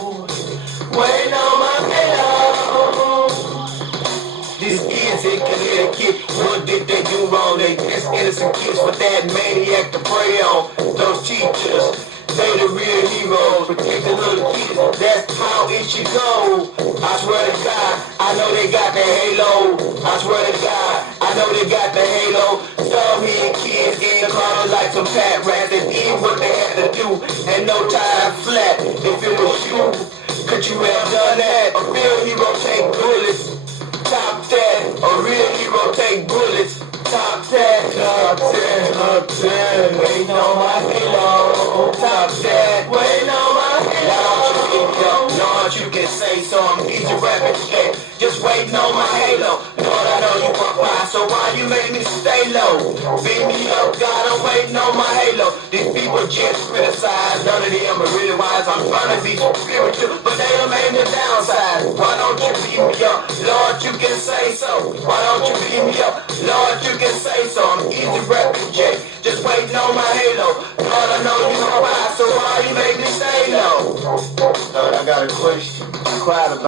Waiting on my halo. These kids in Connecticut, what did they do wrong? They just innocent kids for that maniac to prey on. Those teachers, they the real heroes. Protect the little kids, that's how it should go. I swear to God, I know they got the halo. I swear to God, I know they got the halo. Some here kids in cars like some fat rats. They did what they had to do, and no time flat. If it was you, could you have done that? A real hero take bullets. Top that, a real hero take bullets. Top that, top 10, top 10. Waiting on my halo. Top that, waiting on my halo. Why don't you get up? Lord, you can say so. I'm easy rapping shit. Just waiting on my halo. Lord, I know you want mine, so why you make me stay low? Beat me up, God, I'm waiting on my halo. These people just criticize, none of them are really wise. I'm trying to be spiritual, but they don't make the downside. Why don't you beat me up? Lord, you can say so. Why don't you beat me up? Lord, you can say so. I'm easy rapping J, just waiting on my halo. Lord, I know you know why, so why you make me stay low? Lord, I got a question. I'm quiet about